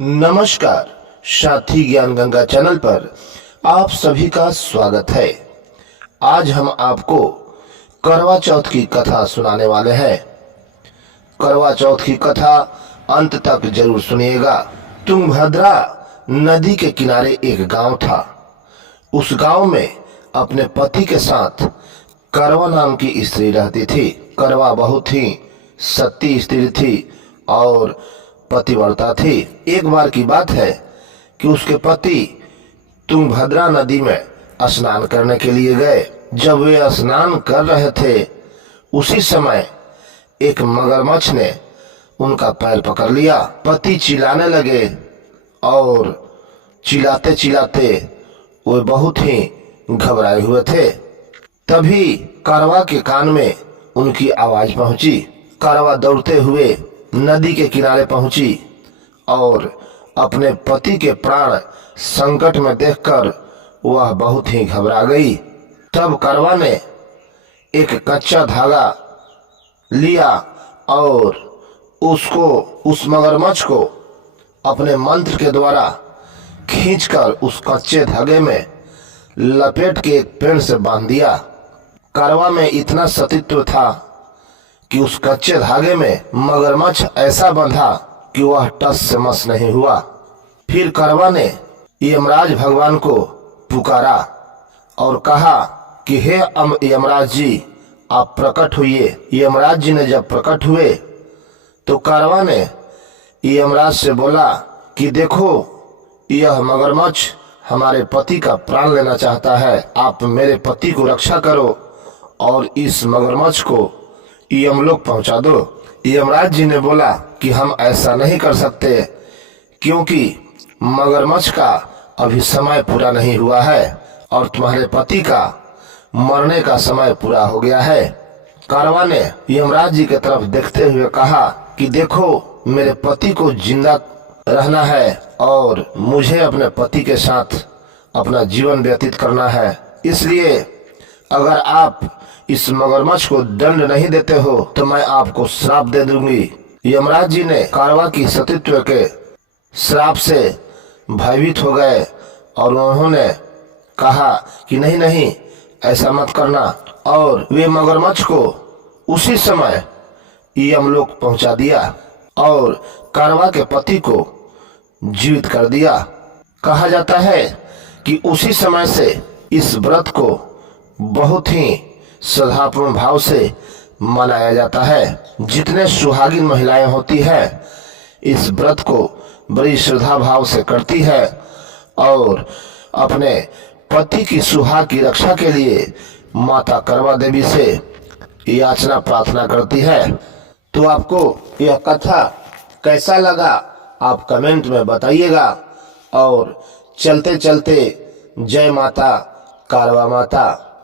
नमस्कार। साथी ज्ञान गंगा चैनल पर आप सभी का स्वागत है। आज हम आपको करवा चौथ की कथा सुनाने वाले हैं। करवा चौथ की कथा अंत तक जरूर सुनिएगा। तुंगभद्रा नदी के किनारे एक गांव था। उस गांव में अपने पति के साथ करवा नाम की स्त्री रहती थी। करवा बहुत ही सती स्त्री थी और पतिव्रता थी। एक बार की बात है कि उसके पति तुंगभद्रा नदी में स्नान करने के लिए गए। जब वे स्नान कर रहे थे उसी समय एक मगरमच्छ ने उनका पैर पकड़ लिया। पति चिल्लाने लगे और चिल्लाते चिल्लाते वे बहुत ही घबराए हुए थे। तभी करवा के कान में उनकी आवाज पहुंची। करवा दौड़ते हुए नदी के किनारे पहुंची और अपने पति के प्राण संकट में देखकर वह बहुत ही घबरा गई। तब करवा ने एक कच्चा धागा लिया और उस मगरमच्छ को अपने मंत्र के द्वारा खींचकर उस कच्चे धागे में लपेट के एक पेड़ से बांध दिया। करवा में इतना सतीत्व था कि उस कच्चे धागे में मगरमच्छ ऐसा बंधा कि वह टस से मस नहीं हुआ। फिर करवा ने यमराज भगवान को पुकारा और कहा कि हे यमराज जी, आप प्रकट हुए। यमराज जी ने जब प्रकट हुए तो करवा ने यमराज से बोला कि देखो, यह मगरमच्छ हमारे पति का प्राण लेना चाहता है। आप मेरे पति को रक्षा करो और इस मगरमच्छ को यमलोक पहुंचा दो। यमराज जी ने बोला कि हम ऐसा नहीं कर सकते, क्योंकि मगरमच्छ का अभी समय पूरा नहीं हुआ है और तुम्हारे पति का मरने का समय पूरा हो गया है। करवा ने यमराज जी की तरफ देखते हुए कहा कि देखो, मेरे पति को जिंदा रहना है और मुझे अपने पति के साथ अपना जीवन व्यतीत करना है। इसलिए अगर आप इस मगरमच्छ को दंड नहीं देते हो तो मैं आपको श्राप दे दूंगी। यमराज जी ने करवा की सतीत्व के श्राप से भयभीत हो गए और उन्होंने कहा कि नहीं नहीं, ऐसा मत करना। और वे मगरमच्छ को उसी समय यमलोक पहुंचा दिया और करवा के पति को जीवित कर दिया। कहा जाता है कि उसी समय से इस व्रत को बहुत ही श्रद्धापूर्ण भाव से मनाया जाता है। जितने सुहागिन महिलाएं होती है इस व्रत को बड़ी श्रद्धा भाव से करती है और अपने पति की सुहाग की रक्षा के लिए माता करवा देवी से याचना प्रार्थना करती है। तो आपको यह कथा कैसा लगा आप कमेंट में बताइएगा। और चलते चलते जय माता करवा माता।